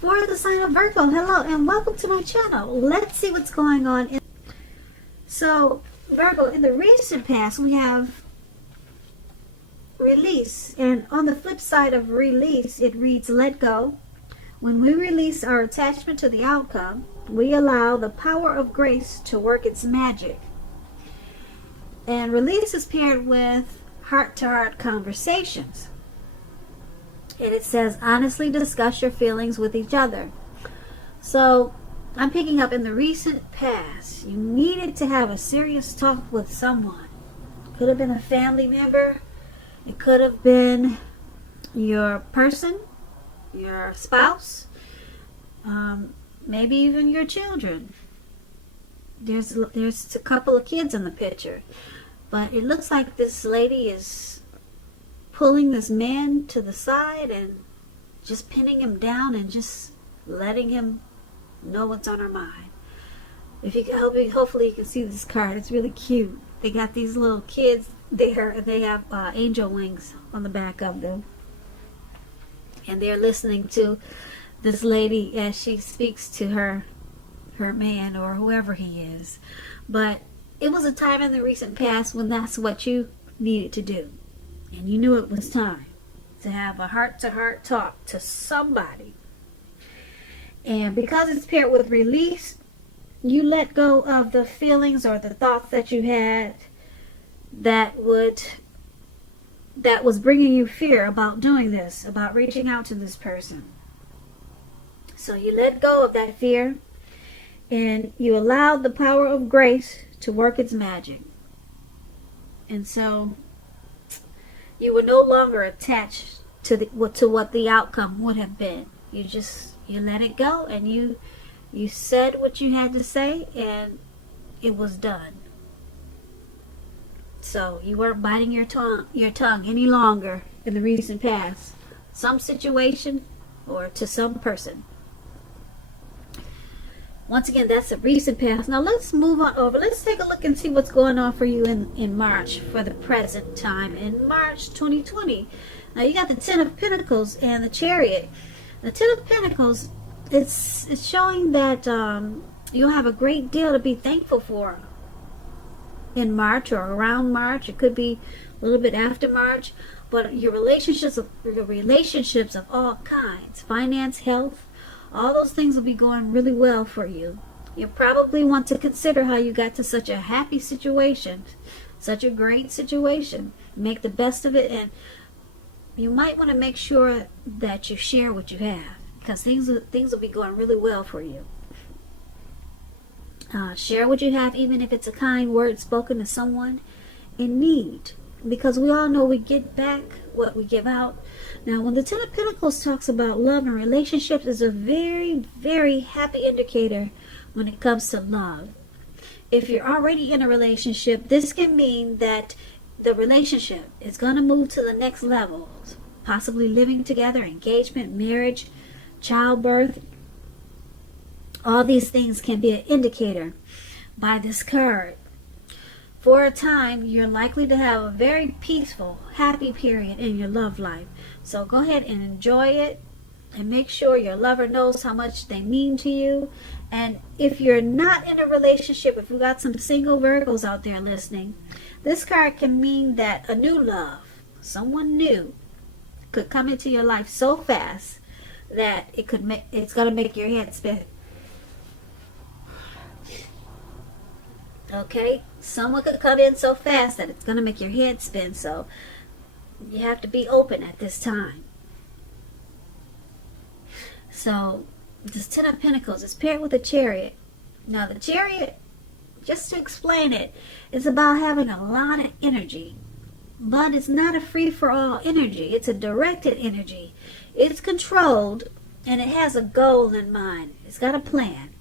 For the sign of Virgo, hello and welcome to my channel. Let's see what's going on. So, Virgo, in the recent past, we have release. And on the flip side of release, it reads let go. When we release our attachment to the outcome, we allow the power of grace to work its magic. And release is paired with heart-to-heart conversations. And it says, honestly discuss your feelings with each other. So, I'm picking up in the recent past, you needed to have a serious talk with someone. Could have been a family member. It could have been your person, your spouse, maybe even your children. There's a couple of kids in the picture. But it looks like this lady is pulling this man to the side and just pinning him down and just letting him know what's on her mind. If you can, hopefully you can see this card. It's really cute. They got these little kids there, and they have angel wings on the back of them, and they're listening to this lady as she speaks to her man or whoever he is. But it was a time in the recent past when that's what you needed to do. And you knew it was time to have a heart-to-heart talk to somebody. And because it's paired with release, you let go of the feelings or the thoughts that you had that was bringing you fear about doing this, about reaching out to this person. So you let go of that fear and you allowed the power of grace to work its magic. And so you were no longer attached to what the outcome would have been. You let it go, and you said what you had to say, and it was done. So you weren't biting your tongue any longer in the recent past, some situation or to some person. Once again, that's a recent past. Now let's move on over. Let's take a look and see what's going on for you in March, for the present time, in March 2020. Now you got the Ten of Pentacles and the Chariot. The Ten of Pentacles, it's showing that you'll have a great deal to be thankful for in March or around March. It could be a little bit after March. But your relationships of all kinds, finance, health, all those things will be going really well for you. You probably want to consider how you got to such a happy situation, such a great situation. Make the best of it, and you might want to make sure that you share what you have, because things will be going really well for you. Share what you have, even if it's a kind word spoken to someone in need, because we all know we get back what we give out. Now, when the Ten of Pentacles talks about love and relationships, is a very, very happy indicator when it comes to love. If you're already in a relationship, this can mean that the relationship is going to move to the next level, possibly living together, engagement, marriage, childbirth. All these things can be an indicator by this card. For a time, you're likely to have a very peaceful, happy period in your love life. So go ahead and enjoy it, and make sure your lover knows how much they mean to you. And if you're not in a relationship, if you got some single Virgos out there listening, this card can mean that a new love, someone new, could come into your life so fast that it's going to make your head spin. Okay, someone could come in so fast that it's going to make your head spin. So you have to be open at this time. So this Ten of Pentacles is paired with a Chariot. Now the Chariot, just to explain it, is about having a lot of energy. But it's not a free-for-all energy. It's a directed energy. It's controlled, and it has a goal in mind. It's got a plan.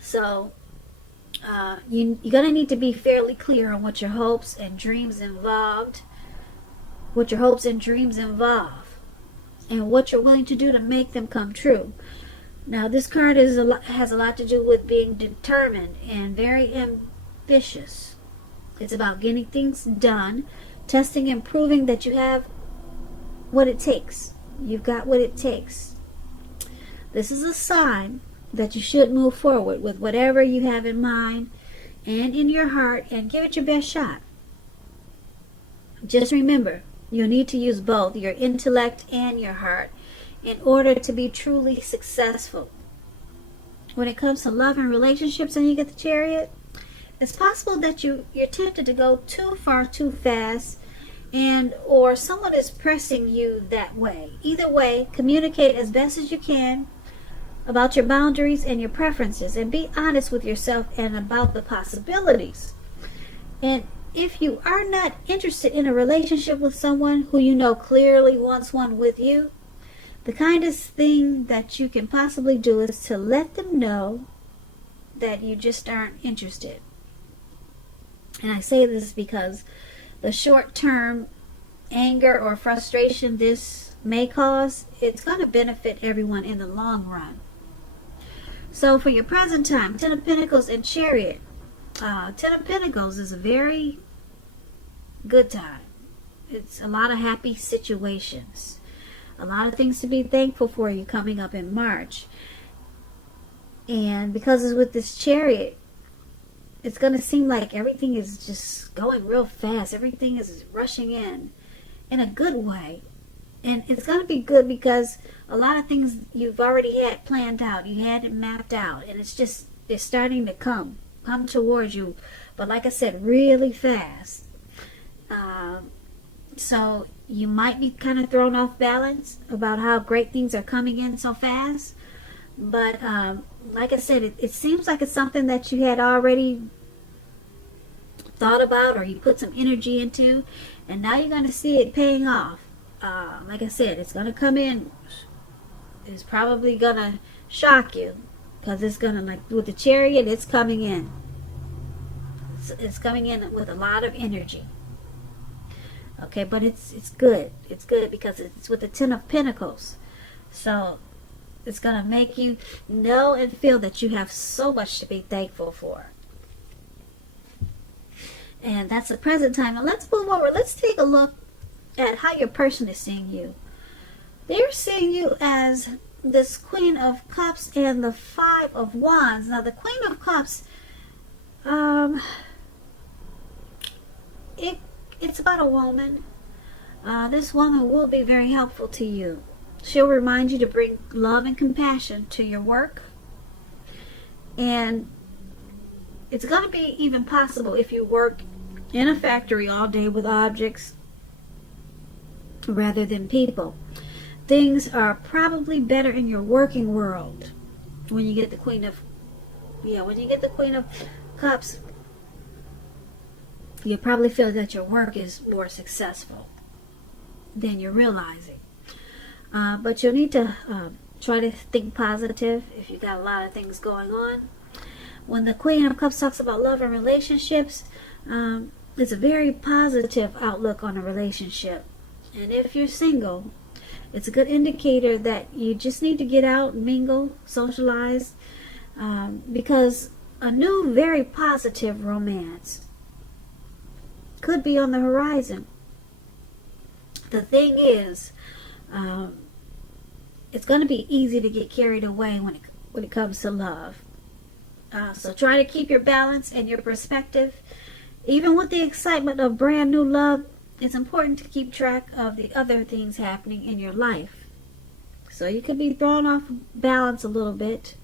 So you're going to need to be fairly clear on what your hopes and dreams involve, and what you're willing to do to make them come true. Now, this card has a lot to do with being determined and very ambitious. It's about getting things done, testing and proving that you have what it takes You've got what it takes. This is a sign that you should move forward with whatever you have in mind and in your heart, and give it your best shot. Just remember, you'll need to use both your intellect and your heart in order to be truly successful. When it comes to love and relationships and you get the Chariot, it's possible that you're tempted to go too far too fast, and or someone is pressing you that way. Either way, communicate as best as you can about your boundaries and your preferences, and be honest with yourself and about the possibilities. And if you are not interested in a relationship with someone who you know clearly wants one with you, the kindest thing that you can possibly do is to let them know that you just aren't interested. And I say this because the short-term anger or frustration this may cause, it's going to benefit everyone in the long run. So for your present time, Ten of Pentacles and Chariot. Ten of Pentacles is a very good time. It's a lot of happy situations. A lot of things to be thankful for you coming up in March. And because it's with this Chariot, it's going to seem like everything is just going real fast. Everything is rushing in a good way. And it's going to be good because a lot of things you've already had planned out. You had it mapped out. And it's starting to come towards you. But like I said, really fast. So you might be kind of thrown off balance about how great things are coming in so fast. But like I said, it seems like it's something that you had already thought about or you put some energy into. And now you're going to see it paying off. Like I said, it's going to come in. It's probably going to shock you. Because it's going to, like with the Chariot, it's coming in. It's coming in with a lot of energy. Okay, but it's good. It's good because it's with the Ten of Pentacles. So it's going to make you know and feel that you have so much to be thankful for. And that's the present time. Now let's move over. Let's take a look at how your person is seeing you. They're seeing you as this Queen of Cups and the Five of Wands. Now the Queen of Cups, it's about a woman. This woman will be very helpful to you. She'll remind you to bring love and compassion to your work. And it's going to be even possible if you work in a factory all day with objects rather than people. Things are probably better in your working world when you get the Queen of Cups. You probably feel that your work is more successful than you're realizing. But you'll need to try to think positive if you got a lot of things going on. When the Queen of Cups talks about love and relationships, it's a very positive outlook on a relationship. And if you're single, it's a good indicator that you just need to get out, mingle, socialize, because a new, very positive romance could be on the horizon. The thing is, it's going to be easy to get carried away when it comes to love. So try to keep your balance and your perspective. Even with the excitement of brand new love, it's important to keep track of the other things happening in your life. So you could be thrown off balance a little bit,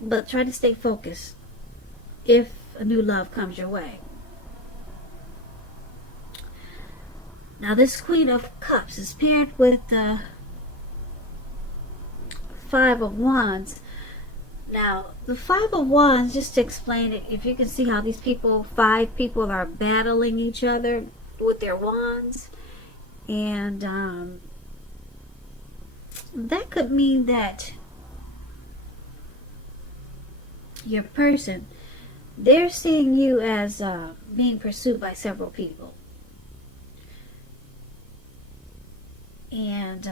but try to stay focused if a new love comes your way. Now this Queen of Cups is paired with the Five of Wands. Now the Five of Wands, just to explain it, if you can see how these five people are battling each other with their wands, and that could mean that your person, they're seeing you as being pursued by several people. And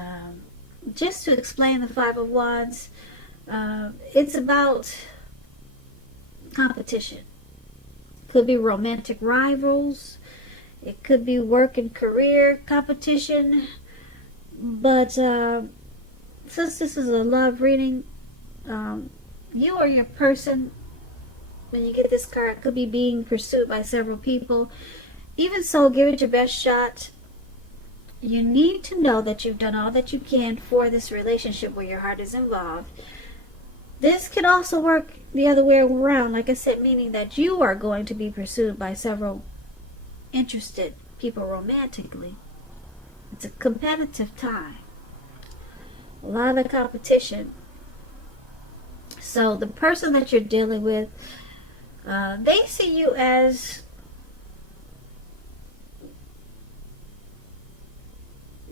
just to explain the Five of Wands, it's about competition. Could be romantic rivals. It could be work and career competition. But since this is a love reading, you or your person, when you get this card, could be being pursued by several people. Even so, give it your best shot. You need to know that you've done all that you can for this relationship where your heart is involved. This can also work the other way around, like I said, meaning that you are going to be pursued by several interested people romantically. It's a competitive time. A lot of competition. So the person that you're dealing with, they see you as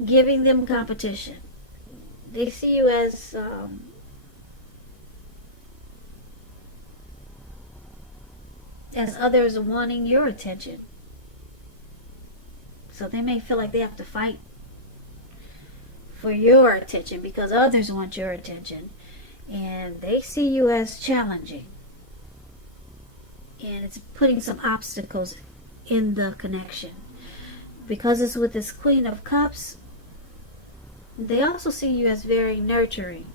giving them competition. They see you as others wanting your attention. So they may feel like they have to fight for your attention because others want your attention. And they see you as challenging. And it's putting some obstacles in the connection. Because it's with this Queen of Cups, they also see you as very nurturing.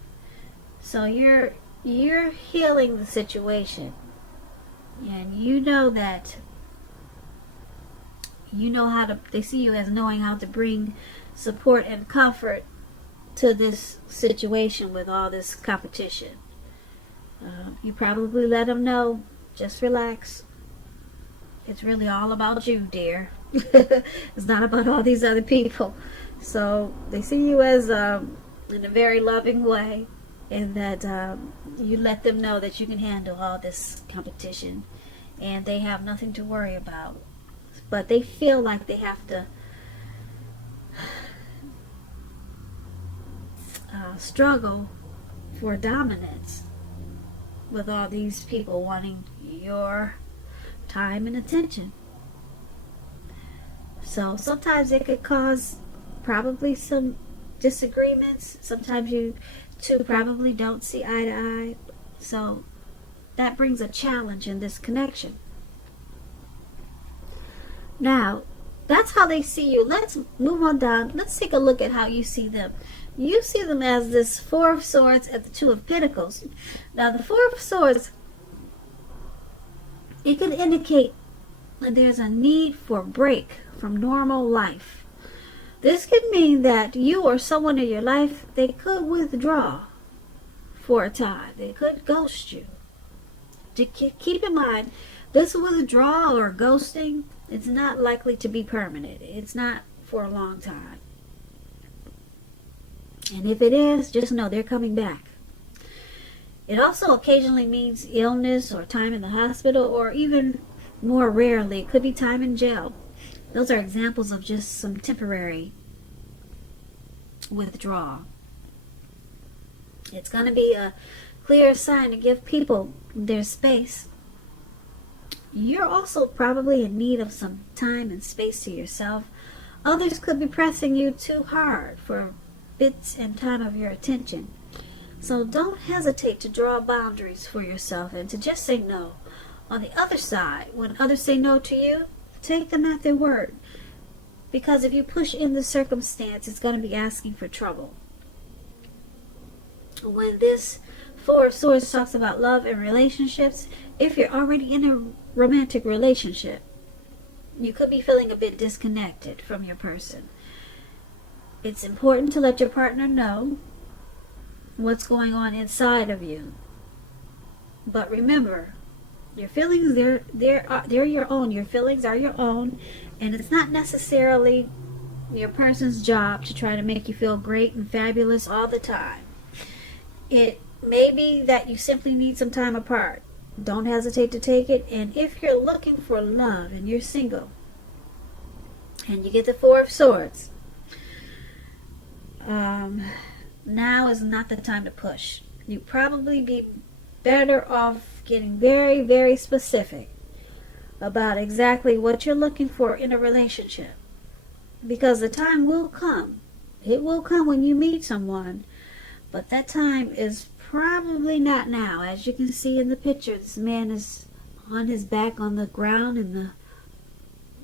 So you're healing the situation. And you know that they see you as knowing how to bring support and comfort to this situation with all this competition. You probably let them know, just relax. It's really all about you, dear. It's not about all these other people. So they see you as in a very loving way, and that you let them know that you can handle all this competition and they have nothing to worry about. But they feel like they have to struggle for dominance with all these people wanting your time and attention. So sometimes it could cause probably some disagreements. Sometimes you two probably don't see eye to eye. So that brings a challenge in this connection. Now, that's how they see you. Let's move on down. Let's take a look at how you see them. You see them as this Four of Swords and the Two of Pentacles. Now, the Four of Swords, it could indicate that there's a need for a break from normal life. This could mean that you or someone in your life, they could withdraw for a time. They could ghost you. Keep in mind, this withdrawal or ghosting, it's not likely to be permanent. It's not for a long time. And if it is, just know they're coming back. It also occasionally means illness or time in the hospital, or even more rarely, it could be time in jail. Those are examples of just some temporary withdrawal. It's going to be a clear sign to give people their space. You're also probably in need of some time and space to yourself. Others could be pressing you too hard for bits and time of your attention. So don't hesitate to draw boundaries for yourself and to just say no. On the other side, when others say no to you, take them at their word. Because if you push in the circumstance, it's going to be asking for trouble. When this Four of Swords talks about love and relationships, if you're already in a romantic relationship, you could be feeling a bit disconnected from your person. It's important to let your partner know what's going on inside of you. But remember, your feelings, they're your own. Your feelings are your own, and it's not necessarily your person's job to try to make you feel great and fabulous all the time. It may be that you simply need some time apart. Don't hesitate to take it. And if you're looking for love and you're single and you get the Four of Swords, now is not the time to push. You'd probably be better off getting very, very specific about exactly what you're looking for in a relationship. Because the time will come. It will come when you meet someone. But that time is probably not now. As you can see in the picture, this man is on his back on the ground in the,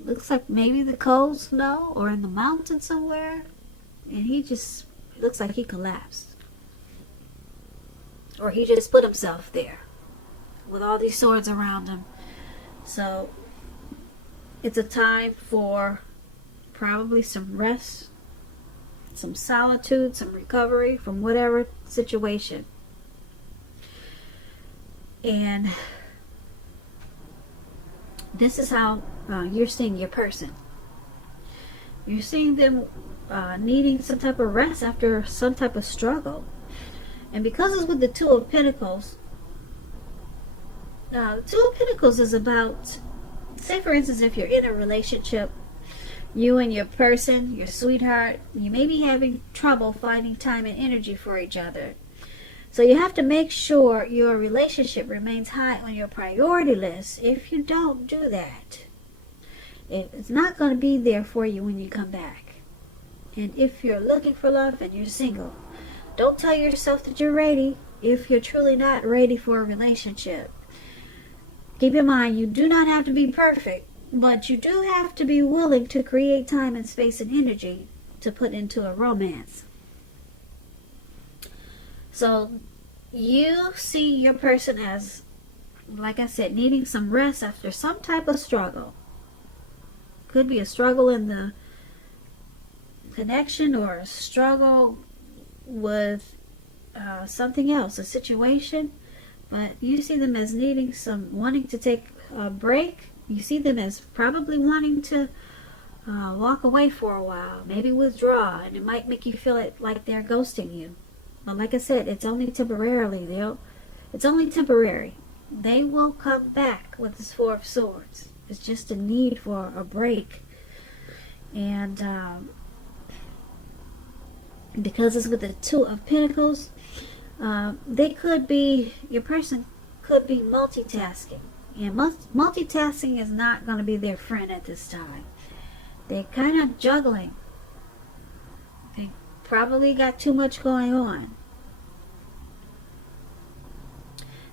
looks like maybe the cold snow or in the mountains somewhere. and he just looks like he collapsed. Or he just put himself there with all these swords around him. So it's a time for probably some rest, some solitude, some recovery from whatever situation. And this is how you're seeing your person. You're seeing them needing some type of rest after some type of struggle. And because it's with the Two of Pentacles, the Two of Pentacles is about, say for instance, if you're in a relationship, you and your person, your sweetheart, you may be having trouble finding time and energy for each other. So you have to make sure your relationship remains high on your priority list. If you don't do that, it's not going to be there for you when you come back. And if you're looking for love and you're single, don't tell yourself that you're ready if you're truly not ready for a relationship. Keep in mind, you do not have to be perfect, but you do have to be willing to create time and space and energy to put into a romance. So you see your person as, like I said, needing some rest after some type of struggle. Could be a struggle in the connection or a struggle with something else, a situation. But you see them as needing wanting to take a break. You see them as probably wanting to walk away for a while, maybe withdraw, and it might make you feel like they're ghosting you. But like I said, it's only temporarily. It's only temporary. They will come back with this Four of Swords. It's just a need for a break. And because it's with the Two of Pentacles, your person could be multitasking. And multitasking is not going to be their friend at this time. They're kind of juggling. They probably got too much going on.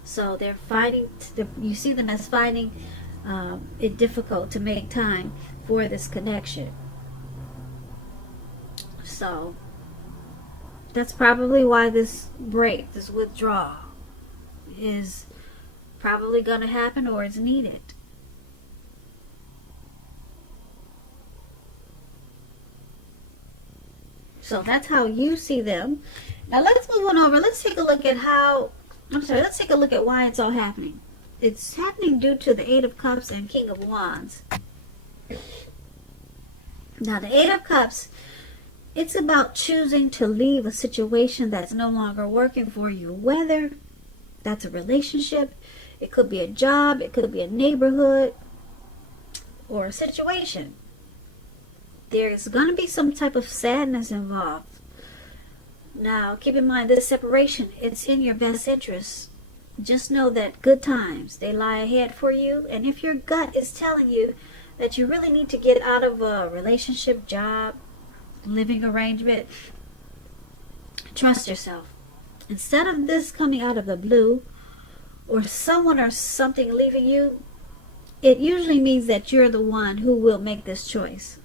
So they're you see them as finding it difficult to make time for this connection. So that's probably why this break, this withdrawal, is probably going to happen or is needed. So that's how you see them. Now let's move on over. Let's take a look at let's take a look at why it's all happening. It's happening due to the Eight of Cups and King of Wands. Now the Eight of Cups, it's about choosing to leave a situation that's no longer working for you. Whether that's a relationship, it could be a job, it could be a neighborhood, or a situation. There's going to be some type of sadness involved. Now, keep in mind, this separation, it's in your best interest. Just know that good times, they lie ahead for you. And if your gut is telling you that you really need to get out of a relationship, job, living arrangement, trust yourself. Instead of this coming out of the blue, or someone or something leaving you, it usually means that you're the one who will make this choice.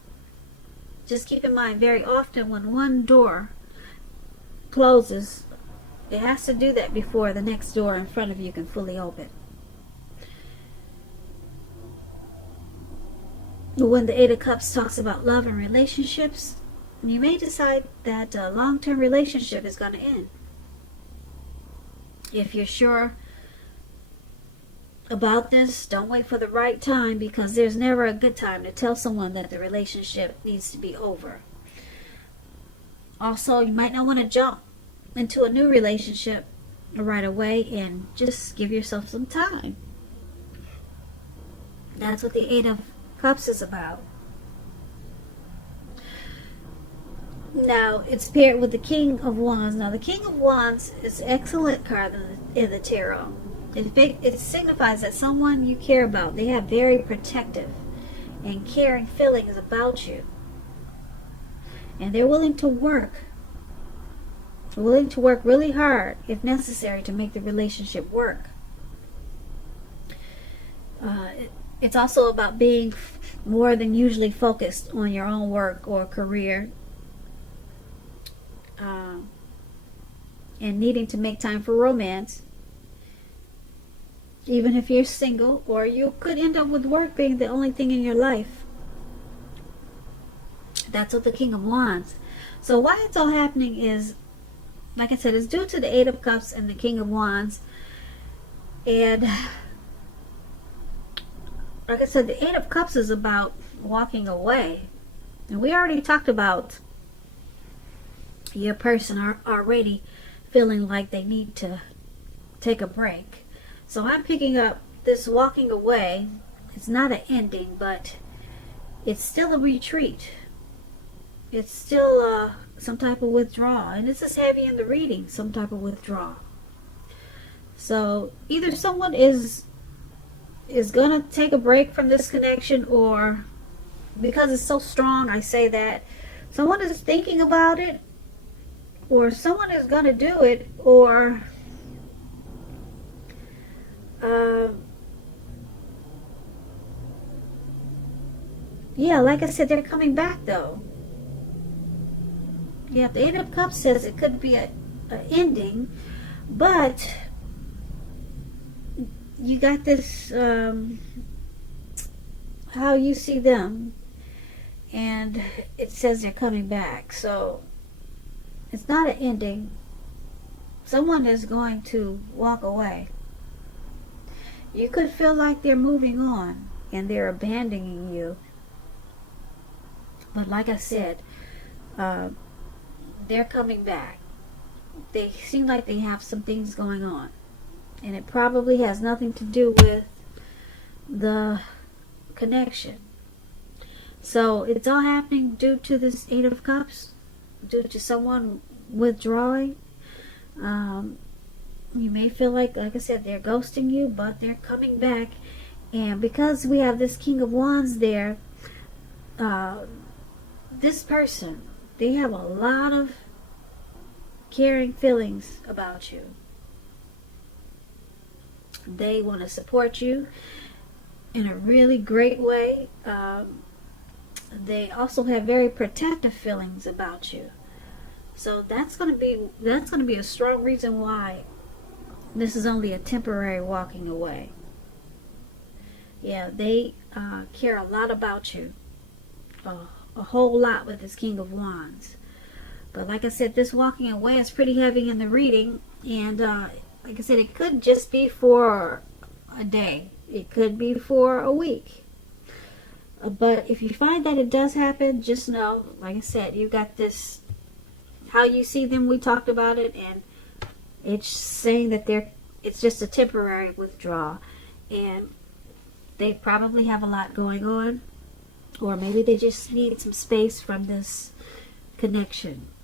Just keep in mind, very often when one door closes, it has to do that before the next door in front of you can fully open. When the Eight of Cups talks about love and relationships, you may decide that a long-term relationship is going to end. If you're sure about this, don't wait for the right time, because there's never a good time to tell someone that the relationship needs to be over. Also, you might not want to jump into a new relationship right away, and just give yourself some time. That's what the Eight of Cups is about. Now, it's paired with the King of Wands. Now, the King of Wands is an excellent card in the tarot. It signifies that someone you care about, they have very protective and caring feelings about you. And they're willing to work really hard if necessary to make the relationship work. It's also about being more than usually focused on your own work or career. and needing to make time for romance, even if you're single, or you could end up with work being the only thing in your life. That's what the King of Wands. So why it's all happening is, like I said, it's due to the Eight of Cups and the King of Wands. And like I said, the Eight of Cups is about walking away. And we already talked about your person are already feeling like they need to take a break. So I'm picking up this walking away. It's not an ending, but it's still a retreat. It's still some type of withdrawal. And this is heavy in the reading, some type of withdrawal. So either someone is going to take a break from this connection, or because it's so strong, I say that someone is thinking about it, or someone is going to do it, or yeah, like I said, they're coming back though. Yeah, the Eight of Cups says it could be a ending, but you got this how you see them, and it says they're coming back. So it's not an ending. Someone is going to walk away. You could feel like they're moving on and they're abandoning you, but like I said, they're coming back. They seem like they have some things going on, and it probably has nothing to do with the connection. So it's all happening due to this Eight of Cups, due to someone withdrawing. You may feel like I said, they're ghosting you, but they're coming back. And because we have this King of Wands there, this person, they have a lot of caring feelings about you. They want to support you in a really great way. They also have very protective feelings about you. So that's going to be a strong reason why this is only a temporary walking away. Yeah, they care a lot about you, a whole lot with this King of Wands. But like I said, this walking away is pretty heavy in the reading, and like I said, it could just be for a day. It could be for a week. But if you find that it does happen, just know, like I said, you got this, how you see them, we talked about it, and it's saying that it's just a temporary withdrawal, and they probably have a lot going on, or maybe they just need some space from this connection.